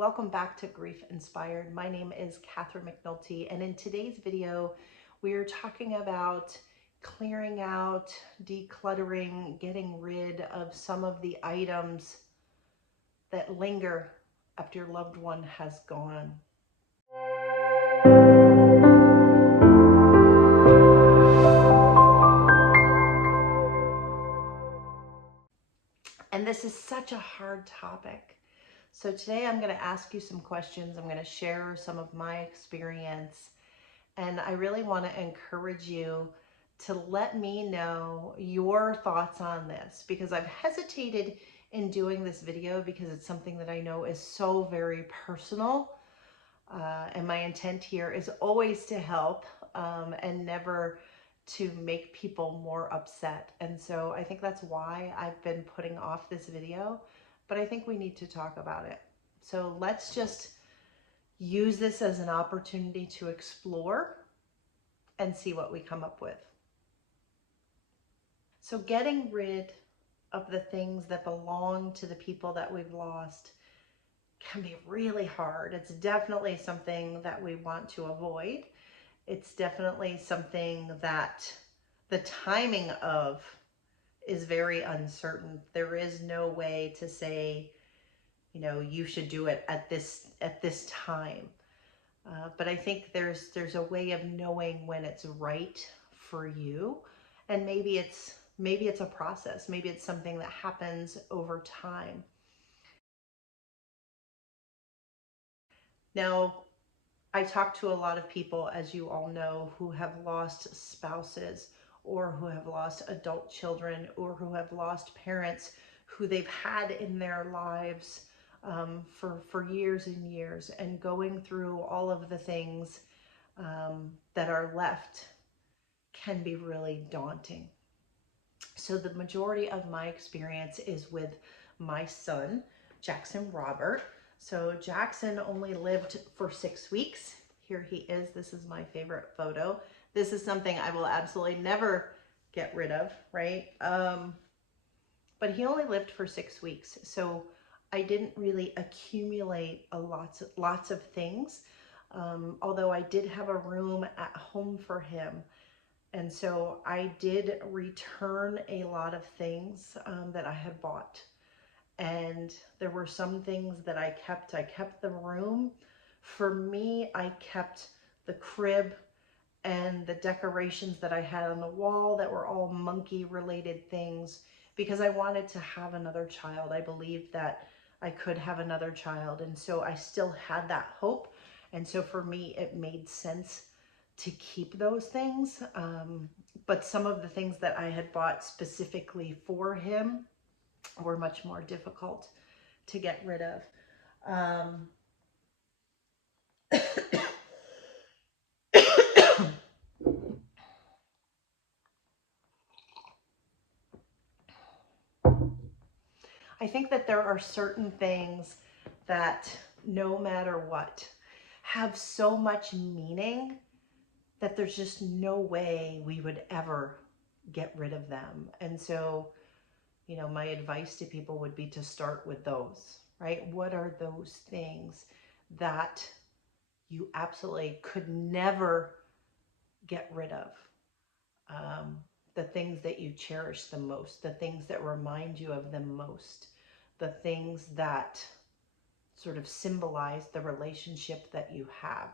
Welcome back to Grief Inspired. My name is Catherine McNulty, and in today's video, we are talking about clearing out, decluttering, getting rid of some of the items that linger after your loved one has gone. And this is such a hard topic. So today I'm going to ask you some questions. I'm going to share some of my experience. And I really want to encourage you to let me know your thoughts on this, because I've hesitated in doing this video because it's something that I know is so very personal. And my intent here is always to help and never to make people more upset. And so I think that's why I've been putting off this video, but I think we need to talk about it. So let's just use this as an opportunity to explore and see what we come up with. So getting rid of the things that belong to the people that we've lost can be really hard. It's definitely something that we want to avoid. It's definitely something that the timing of is very uncertain. There is no way to say, you know, you should do it at this time. But I think there's a way of knowing when it's right for you, and maybe it's a process. Maybe it's something that happens over time. Now, I talk to a lot of people, as you all know, who have lost spouses or who have lost adult children or who have lost parents who they've had in their lives for years and years, and going through all of the things that are left can be really daunting. So the majority of my experience is with my son, Jackson Robert. So Jackson only lived for 6 weeks. Here he is. This is my favorite photo. This is something I will absolutely never get rid of, right? But he only lived for 6 weeks. So I didn't really accumulate lots of things, although I did have a room at home for him. And so I did return a lot of things that I had bought. And there were some things that I kept. I kept the room. For me, I kept the crib and the decorations that I had on the wall that were all monkey related things, because I wanted to have another child. I believed that I could have another child. And so I still had that hope. And so for me, it made sense to keep those things. But some of the things that I had bought specifically for him were much more difficult to get rid of. I think that there are certain things that no matter what have so much meaning that there's just no way we would ever get rid of them. And so, you know, my advice to people would be to start with those, right? What are those things that you absolutely could never get rid of? The things that you cherish the most, the things that remind you of them most, the things that sort of symbolize the relationship that you have.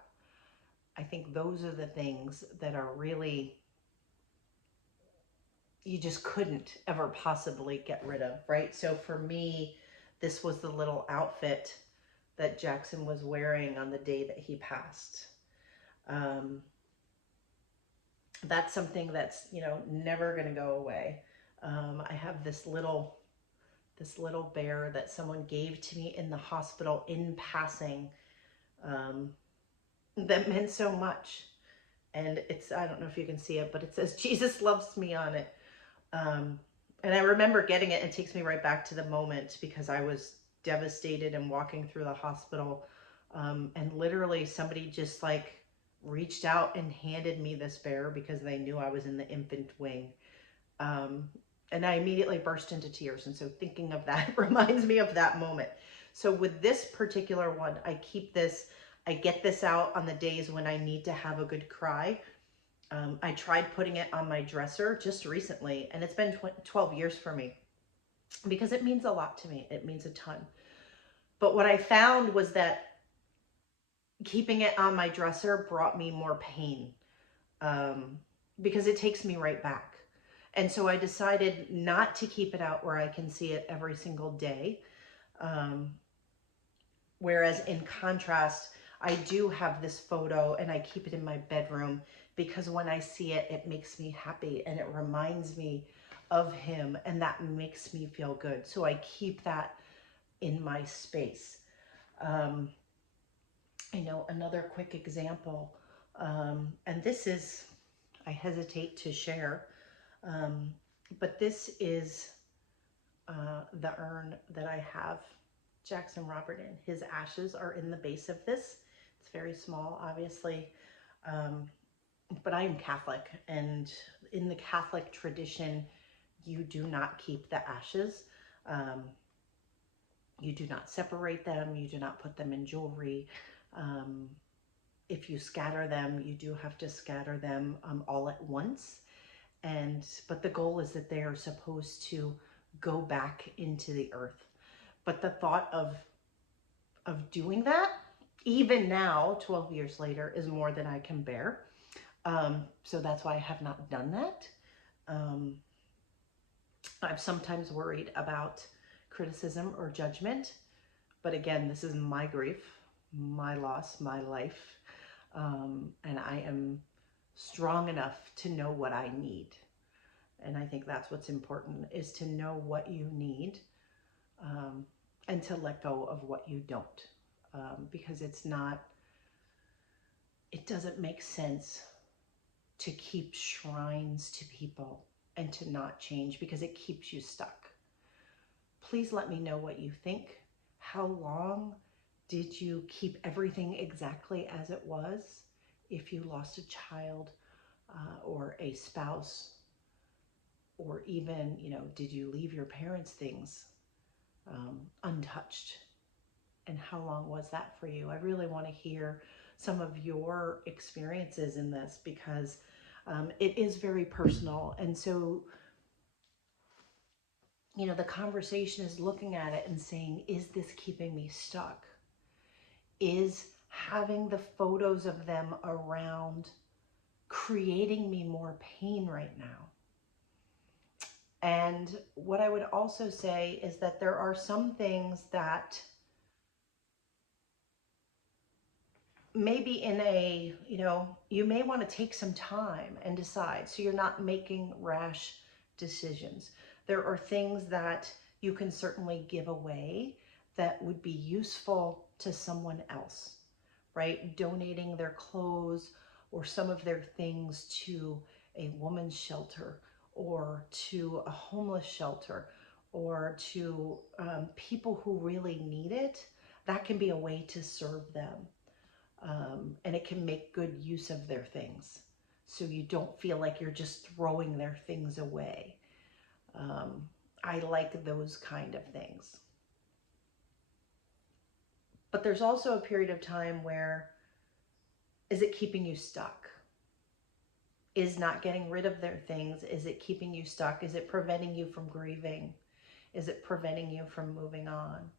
I think those are the things that are really, you just couldn't ever possibly get rid of, right? So for me, this was the little outfit that Jackson was wearing on the day that he passed. That's something that's, you know, never going to go away. I have this little bear that someone gave to me in the hospital in passing, that meant so much. And it's, I don't know if you can see it, but it says Jesus loves me on it. And I remember getting it, and it takes me right back to the moment, because I was devastated and walking through the hospital. And literally somebody just like reached out and handed me this bear because they knew I was in the infant wing. And I immediately burst into tears. And so thinking of that reminds me of that moment. So with this particular one, I keep this, I get this out on the days when I need to have a good cry. I tried putting it on my dresser just recently, and it's been 12 years for me because it means a lot to me. It means a ton. But what I found was that keeping it on my dresser brought me more pain, because it takes me right back. And so I decided not to keep it out where I can see it every single day. Whereas in contrast, I do have this photo and I keep it in my bedroom because when I see it, it makes me happy and it reminds me of him, and that makes me feel good. So I keep that in my space. You know, another quick example, and this is, I hesitate to share, but this is the urn that I have Jackson Robert in. His ashes are in the base of this. It's very small, obviously, but I am Catholic, and in the Catholic tradition, you do not keep the ashes. You do not separate them. You do not put them in jewelry. If you scatter them, you do have to scatter them all at once. But the goal is that they are supposed to go back into the earth. But the thought of doing that, even now, 12 years later, is more than I can bear. So that's why I have not done that. I've sometimes worried about criticism or judgment. But again, this is my grief, my loss, my life. And I am strong enough to know what I need. And I think that's what's important, is to know what you need, and to let go of what you don't. Because it doesn't make sense to keep shrines to people and to not change, because it keeps you stuck. Please let me know what you think. How long did you keep everything exactly as it was? If you lost a child, or a spouse, or even, you know, did you leave your parents' things untouched? And how long was that for you? I really want to hear some of your experiences in this, because it is very personal. And so, you know, the conversation is looking at it and saying, is this keeping me stuck? Is having the photos of them around creating me more pain right now? And what I would also say is that there are some things that maybe in a, you know, you may want to take some time and decide, so you're not making rash decisions. There are things that you can certainly give away that would be useful to someone else, right? Donating their clothes or some of their things to a woman's shelter, or to a homeless shelter, or to people who really need it. That can be a way to serve them. And it can make good use of their things, so you don't feel like you're just throwing their things away. I like those kind of things. But there's also a period of time where, is it keeping you stuck? Is not getting rid of their things, is it keeping you stuck? Is it preventing you from grieving? Is it preventing you from moving on?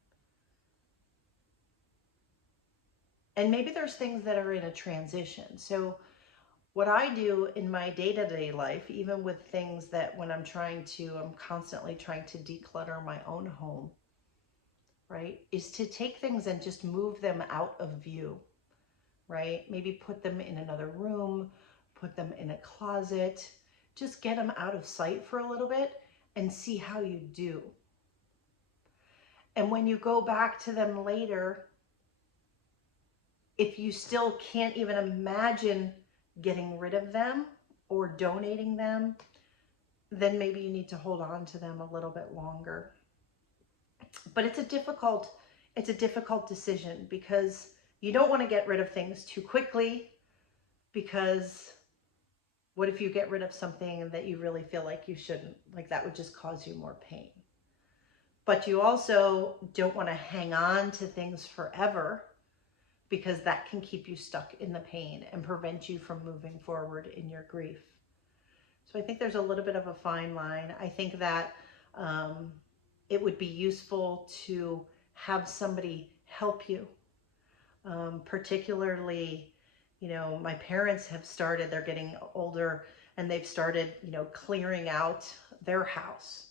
And maybe there's things that are in a transition. So what I do in my day-to-day life, even with things that when I'm constantly trying to declutter my own home, right, is to take things and just move them out of view, right? Maybe put them in another room, put them in a closet, just get them out of sight for a little bit and see how you do. And when you go back to them later, if you still can't even imagine getting rid of them or donating them, then maybe you need to hold on to them a little bit longer. But it's a difficult decision, because you don't want to get rid of things too quickly, because what if you get rid of something that you really feel like you shouldn't? Like, that would just cause you more pain. But you also don't want to hang on to things forever, because that can keep you stuck in the pain and prevent you from moving forward in your grief. So I think there's a little bit of a fine line. I think that it would be useful to have somebody help you. Particularly, you know, my parents have started, they're getting older, and they've started, you know, clearing out their house,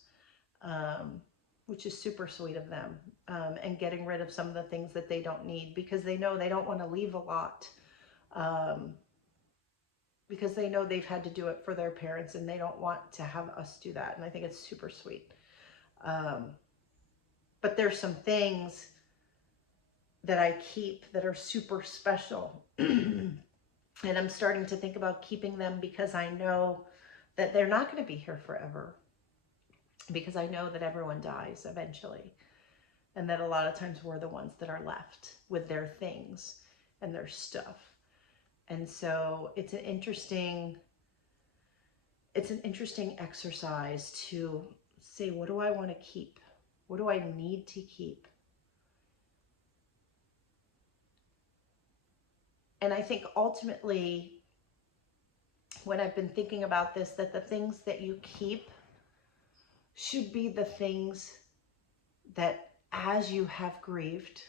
which is super sweet of them, and getting rid of some of the things that they don't need, because they know they don't want to leave a lot, because they know they've had to do it for their parents, and they don't want to have us do that. And I think it's super sweet. But there's some things that I keep that are super special. And I'm starting to think about keeping them, because I know that they're not going to be here forever. Because I know that everyone dies eventually. And that a lot of times we're the ones that are left with their things and their stuff. And so it's an interesting exercise to say, what do I want to keep? What do I need to keep? And I think ultimately, when I've been thinking about this, that the things that you keep should be the things that, as you have grieved,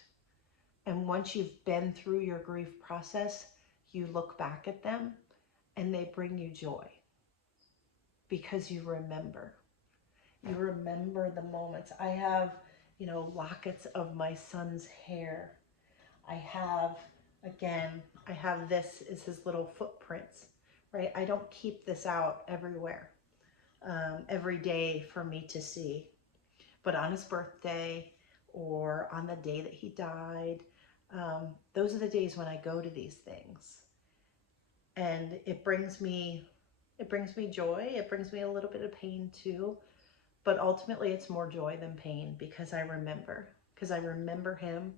and once you've been through your grief process, you look back at them and they bring you joy, because you remember. You remember the moments. I have, you know, lockets of my son's hair. I have, again, I have, this is his little footprints, right? I don't keep this out everywhere, every day for me to see. But on his birthday, or on the day that he died, those are the days when I go to these things. And it brings me joy. It brings me a little bit of pain too. But ultimately it's more joy than pain, because I remember him,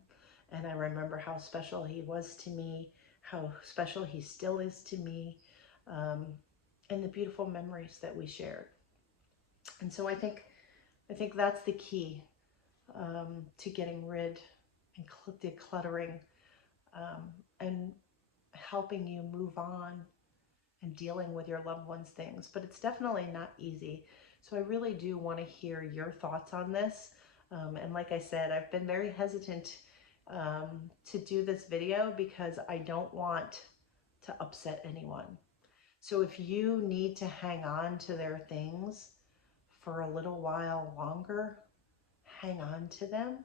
and I remember how special he was to me, how special he still is to me, and the beautiful memories that we shared. And so I think that's the key to getting rid and decluttering, and helping you move on and dealing with your loved ones' things. But it's definitely not easy. So I really do want to hear your thoughts on this. And like I said, I've been very hesitant to do this video, because I don't want to upset anyone. So if you need to hang on to their things for a little while longer, hang on to them.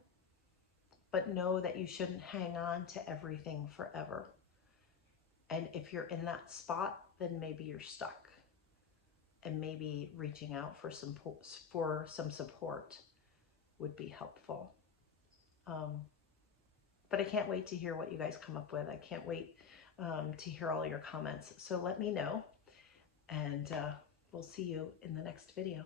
But know that you shouldn't hang on to everything forever. And if you're in that spot, then maybe you're stuck. And maybe reaching out for some support would be helpful. But I can't wait to hear what you guys come up with. I can't wait to hear all your comments. So let me know, and we'll see you in the next video.